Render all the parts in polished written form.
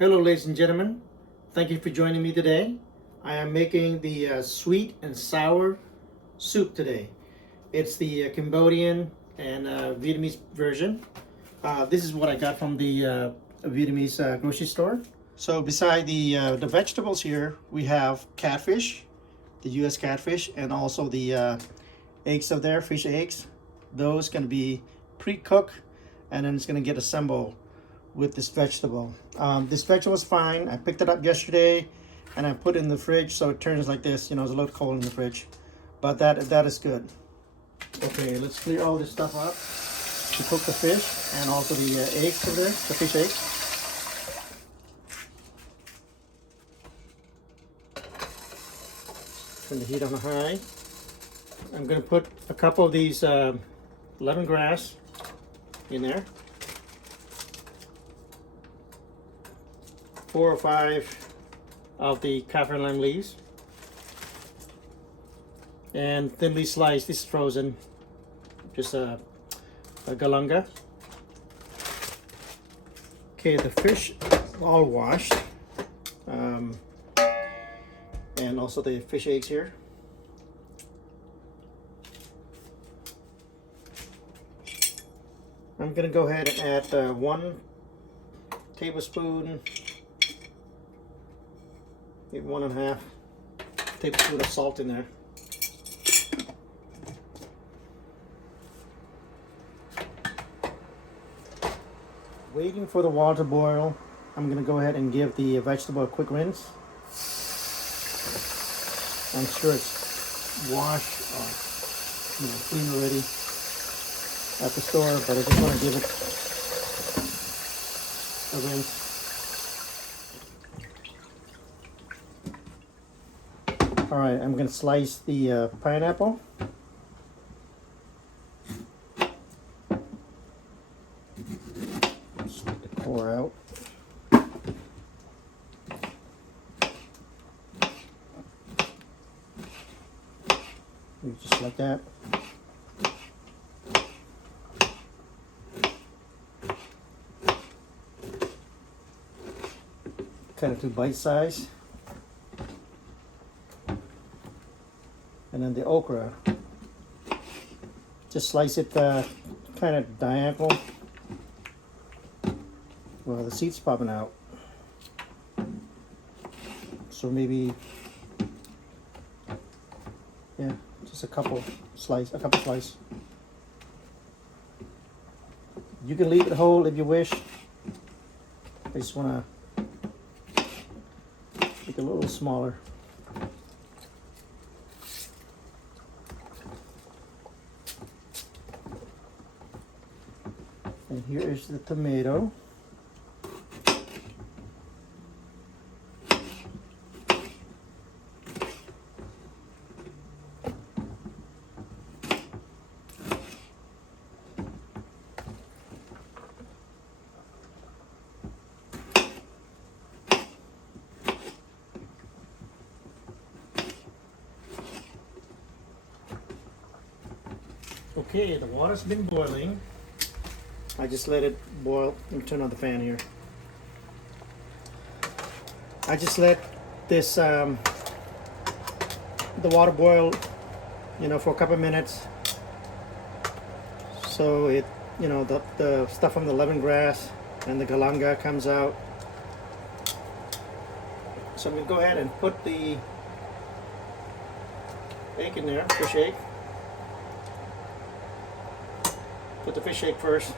Hello ladies and gentlemen, thank you for joining me today. I am making the sweet and sour soup today. It's the Cambodian and Vietnamese version. This is what I got from the Vietnamese grocery store. So beside the vegetables here, we have catfish, the U.S. catfish, and also the eggs of there, fish eggs. Those going to be pre-cooked, and then it's going to get assembled with this vegetable. This vegetable is fine. I picked it up yesterday and I put it in the fridge so it turns like this. You know, it's a little cold in the fridge, but that is good. Okay, let's clear all this stuff up to cook the fish and also the eggs over there, the fish eggs. Turn the heat on high. I'm going to put a couple of these lemongrass in there. 4 or 5 of the kaffir lime leaves, and thinly sliced, this is frozen, just a galanga. Okay, the fish all washed, and also the fish eggs here. I'm gonna go ahead and add 1 tablespoon, maybe 1.5 tablespoon of salt in there. Waiting for the water to boil, I'm going to go ahead and give the vegetable a quick rinse. I'm sure it's washed or clean already at the store, but I just want to give it a rinse. Alright, I'm going to slice the pineapple. Just let the core out. Just like that. Cut it to bite size. And then the okra, just slice it kind of diagonal. Well, the seeds popping out, so maybe, yeah, just a couple slice. You can leave it whole if you wish. I just want to make it a little smaller. And here is the tomato. Okay, the water's been boiling. I just let it boil. Let me turn on the fan here. I just let this the water boil, for a couple of minutes. So it, the stuff from the lemongrass and the galanga comes out. So I'm gonna go ahead and put the egg in there, fish egg. Put the fish egg first.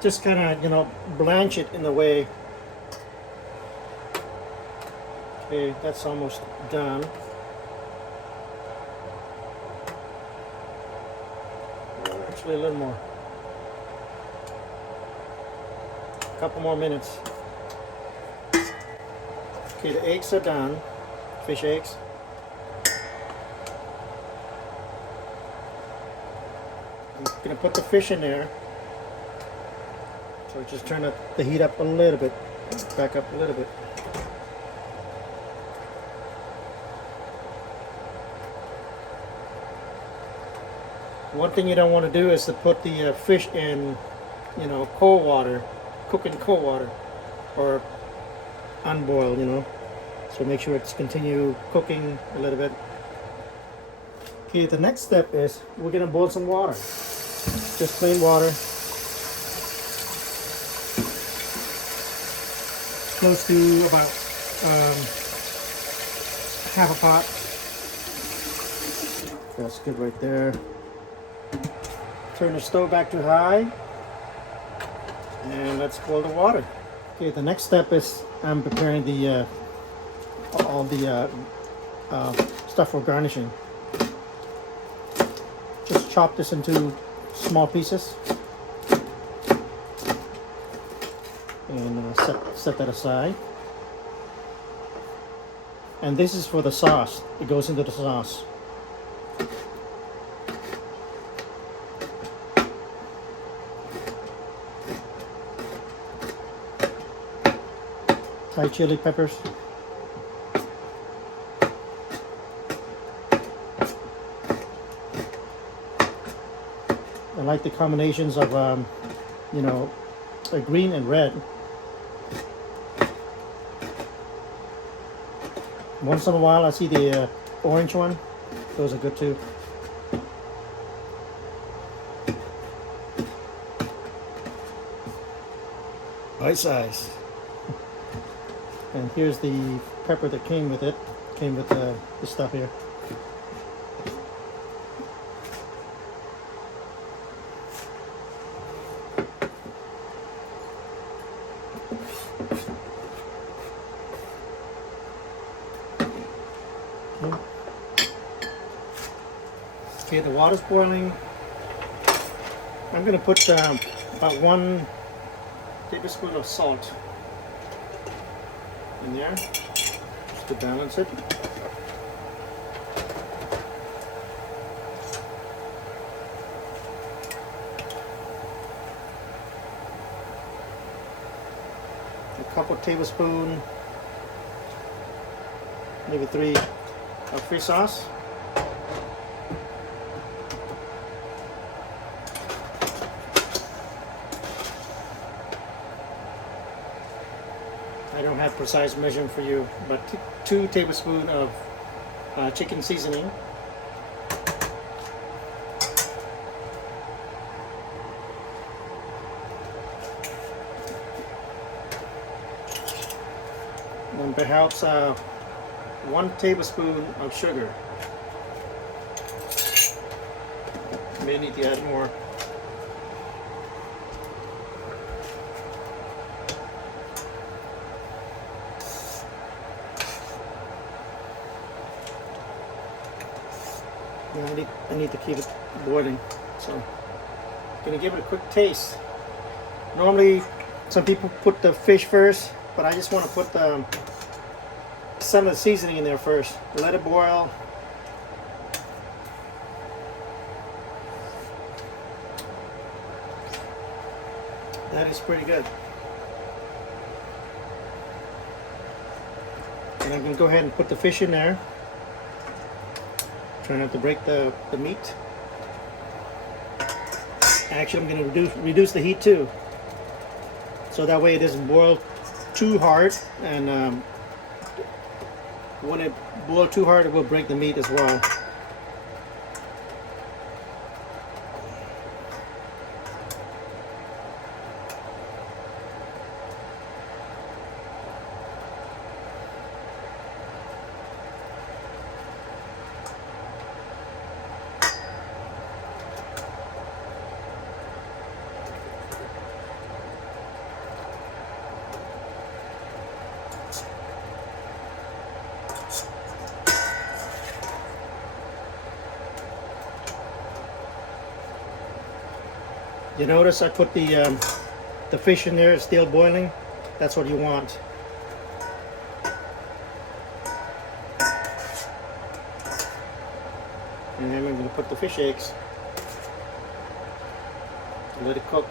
Just kind of, blanch it in a way. Okay, that's almost done. Actually, a little more. A couple more minutes. Okay, the eggs are done. Fish eggs. I'm gonna put the fish in there. So just turn the heat up a little bit, back up a little bit. One thing you don't want to do is to put the fish in, cold water, cook in cold water, or unboiled, So make sure it's continue cooking a little bit. Okay, the next step is we're gonna boil some water, just plain water, close to about half a pot. That's good right there. Turn the stove back to high, and let's boil the water. Okay, the next step is I'm preparing the all the stuff for garnishing. Just chop this into small pieces and set that aside. And this is for the sauce. It goes into the sauce. Thai chili peppers. I like the combinations of, green and red. Once in a while I see the orange one. Those are good too. Bite size. And here's the pepper that came with it. Came with the stuff here. Okay, the water's boiling. I'm going to put about 1 tablespoon of salt in there, just to balance it. A couple tablespoons, maybe 3 of fish sauce. I don't have precise measurement for you, but 2 tablespoons of chicken seasoning. And perhaps 1 tablespoon of sugar. May need to add more. I need to keep it boiling, so I'm gonna give it a quick taste. Normally, some people put the fish first, but I just want to put some of the seasoning in there first. Let it boil. That is pretty good. And I'm gonna go ahead and put the fish in there. Try not to break the meat. Actually, I'm going to reduce the heat too, so that way it doesn't boil too hard, and when it boils too hard, it will break the meat as well. You notice I put the fish in there, it's still boiling. That's what you want. And then I'm going to put the fish eggs. Let it cook.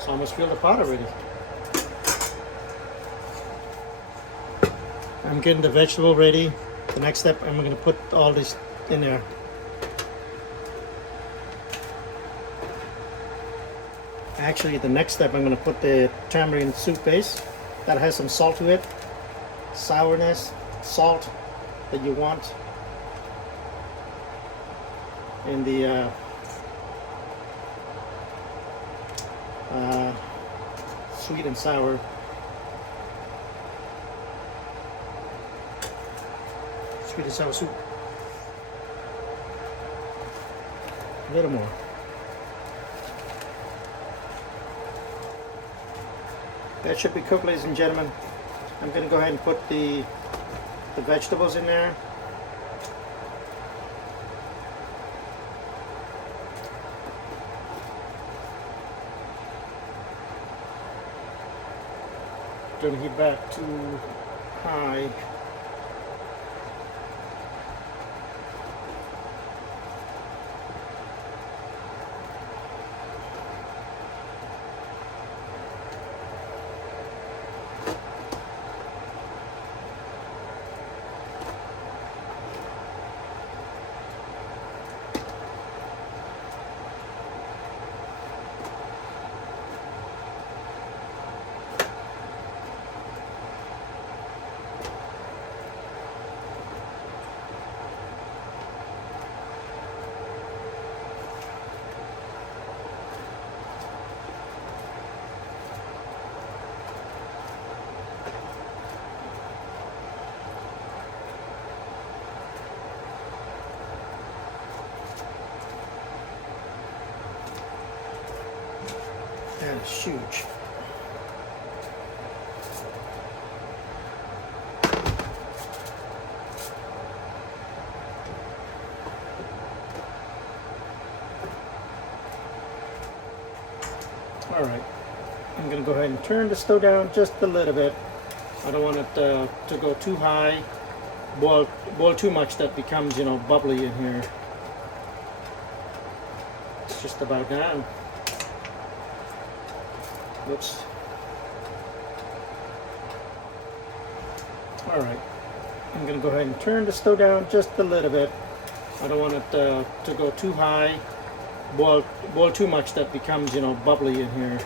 So Almost filled the pot already. I'm getting the vegetable ready. The next step, I'm going to put all this in there. Actually, the next step, I'm going to put the tamarind soup base. That has some salt to it. Sourness, salt that you want in the sweet and sour. Sweet and sour soup. A little more. That should be cooked, ladies and gentlemen. I'm going to go ahead and put the vegetables in there. Turn the heat back to high. That is huge. All right, I'm going to go ahead and turn the stove down just a little bit. I don't want it to go too high, boil too much that becomes, you know, bubbly in here. It's just about done. Whoops. All right, I'm going to go ahead and turn the stove down just a little bit. I don't want it to go too high, boil too much that becomes, you know, bubbly in here.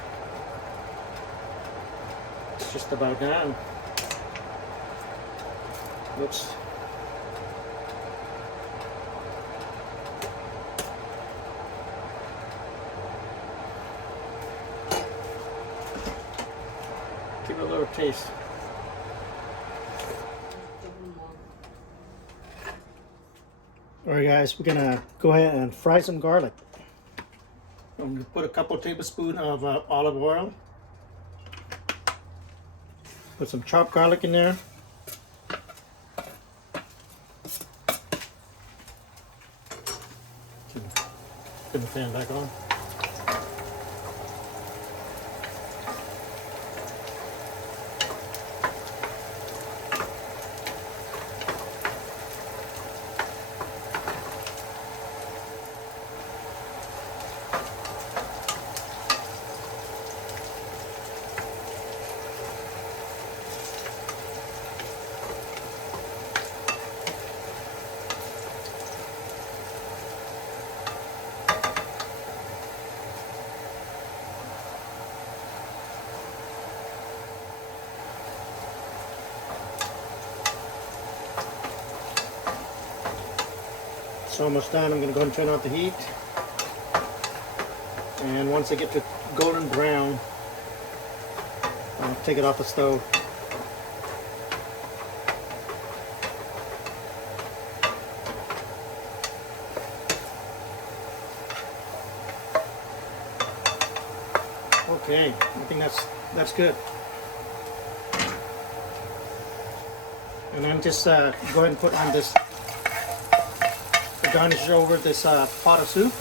It's just about done. Whoops. Give it a little taste. Alright guys, we're gonna go ahead and fry some garlic. I'm gonna put a couple tablespoons of olive oil. Put some chopped garlic in there. Turn the fan back on. It's almost done. I'm going to go ahead and turn off the heat. And once I get to golden brown, I'll take it off the stove. Okay, I think that's good. And then just go ahead and put on this garnish over this pot of soup.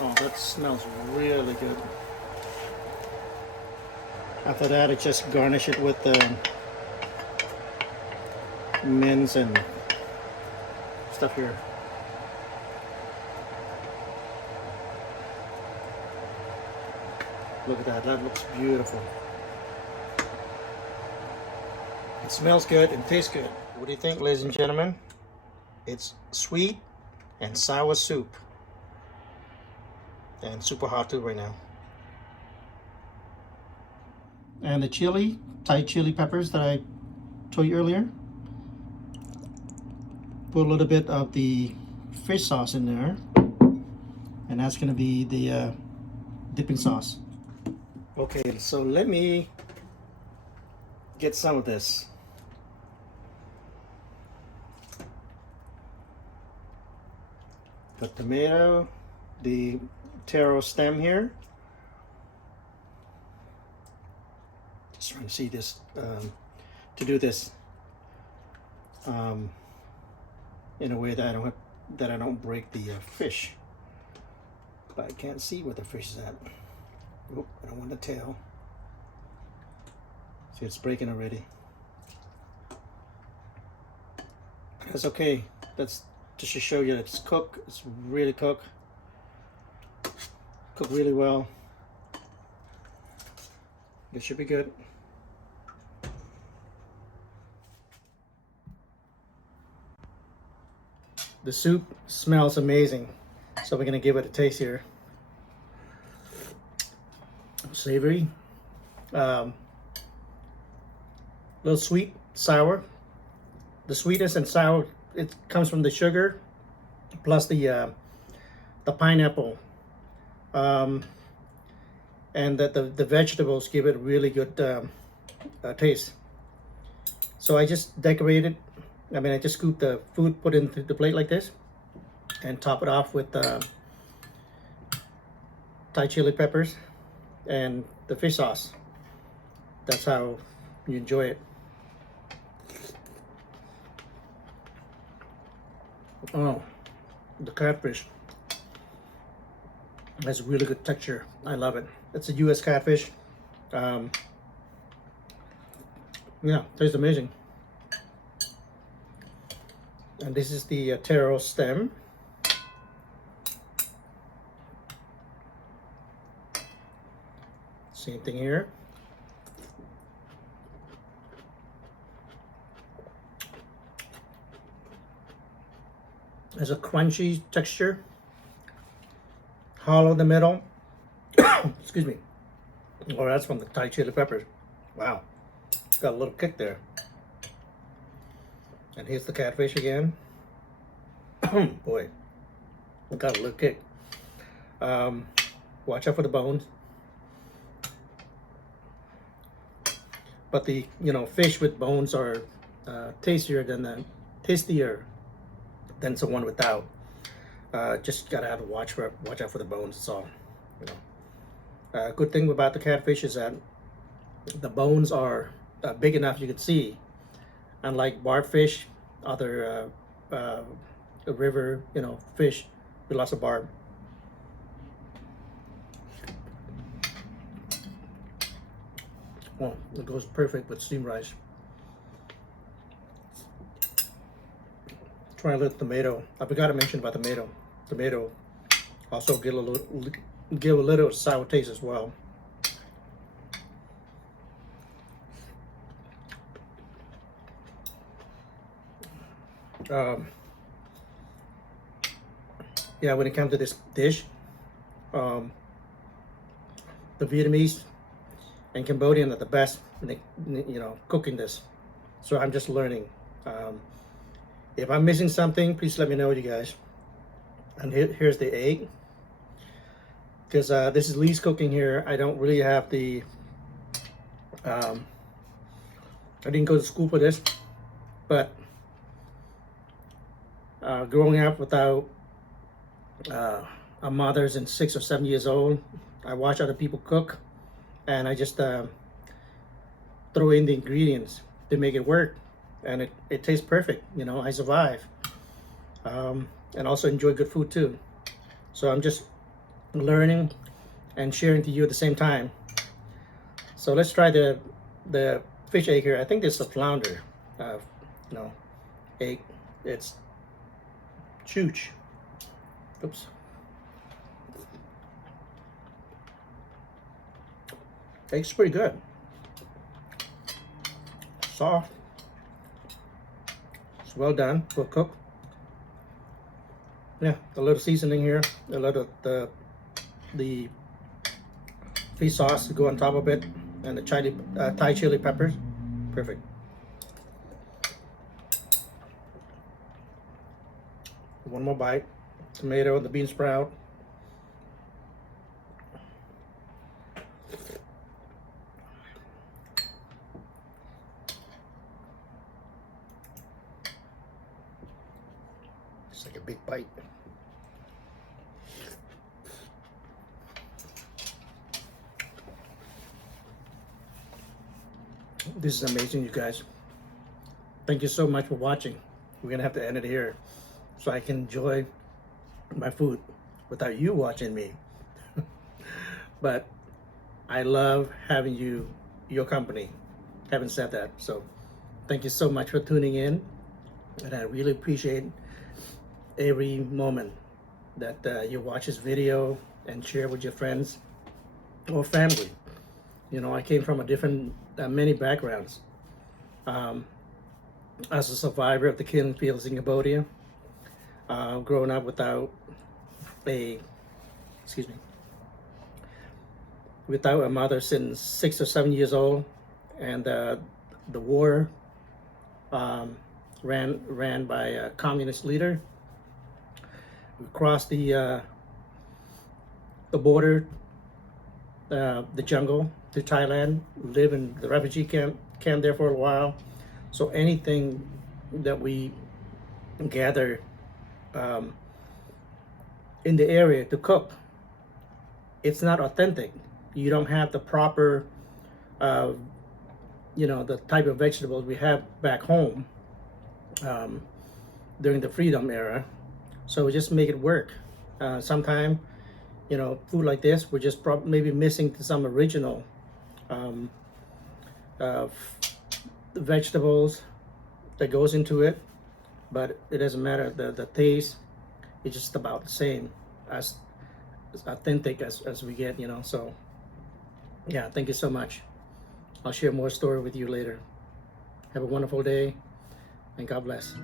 Oh, that smells really good. After that, I just garnish it with mince and stuff here. Look at that, that looks beautiful. It smells good and tastes good. What do you think, ladies and gentlemen? It's sweet and sour soup. And super hot too right now. And the chili, Thai chili peppers that I told you earlier. Put a little bit of the fish sauce in there. And that's gonna be the dipping sauce. Okay, so let me get some of this. The tomato, the taro stem here. Just trying to see this, to do this in a way that I don't break the fish. But I can't see where the fish is at. Oh, I don't want the tail. See, it's breaking already. That's okay. That's just to show you that it's cooked. It's really cooked. Cooked really well. This should be good. The soup smells amazing. So we're gonna give it a taste here. Savory. Little sweet, sour. The sweetness and sour, it comes from the sugar plus the pineapple, and that the vegetables give it a really good taste. So I just decorated. I just scoop the food, put it into the plate like this, and top it off with Thai chili peppers and the fish sauce. That's how you enjoy it. Oh, the catfish has really good texture. I love it. It's a U.S. catfish. Yeah, tastes amazing. And this is the taro stem. Same thing here. Has a crunchy texture, hollow in the middle. Excuse me. Oh, that's from the Thai chili peppers. Wow, got a little kick there. And here's the catfish again. Boy, got a little kick. Watch out for the bones. But the fish with bones are tastier than the one without. Just gotta have to watch out for the bones. That's all. Good thing about the catfish is that the bones are big enough you can see. Unlike barb-fish, other river fish with lots of barb. Well, it goes perfect with steamed rice. Try a little tomato. I forgot to mention about tomato. Tomato also give a little sour taste as well. Yeah, when it comes to this dish, the Vietnamese and Cambodian are the best, cooking this. So I'm just learning. If I'm missing something, please let me know, you guys. And here's the egg. Because this is Lee's cooking here. I don't really have the. I didn't go to school for this, but growing up without a mother's and 6 or 7 years old, I watch other people cook, and I just throw in the ingredients to make it work, and it tastes perfect. I survive, and also enjoy good food too. So I'm just learning and sharing to you at the same time. So let's try the fish egg here. I think this is a flounder, egg. It's chooch. Oops. Tastes pretty good. Soft. It's well done, well cooked. Yeah, a little seasoning here, a little the fish sauce to go on top of it, and the Thai chili peppers. Perfect. One more bite. Tomato, the bean sprout. Just like a big bite. This is amazing, you guys. Thank you so much for watching. We're gonna have to end it here so I can enjoy my food without you watching me. But I love having your company. Having said that, so thank you so much for tuning in, and I really appreciate every moment that you watch this video and share with your friends or family. You know, I came from a different, many backgrounds. As a survivor of the killing fields in Cambodia, growing up without without a mother since 6 or 7 years old, and the war ran by a communist leader. We crossed the border, the jungle to Thailand, live in the refugee camp there for a while. So anything that we gather in the area to cook, it's not authentic. You don't have the proper, the type of vegetables we have back home during the freedom era. So we just make it work. Sometime, food like this, we're just maybe missing some original vegetables that goes into it, but it doesn't matter. The taste is just about the same, as authentic as we get, so yeah, thank you so much. I'll share more story with you later. Have a wonderful day, and God bless.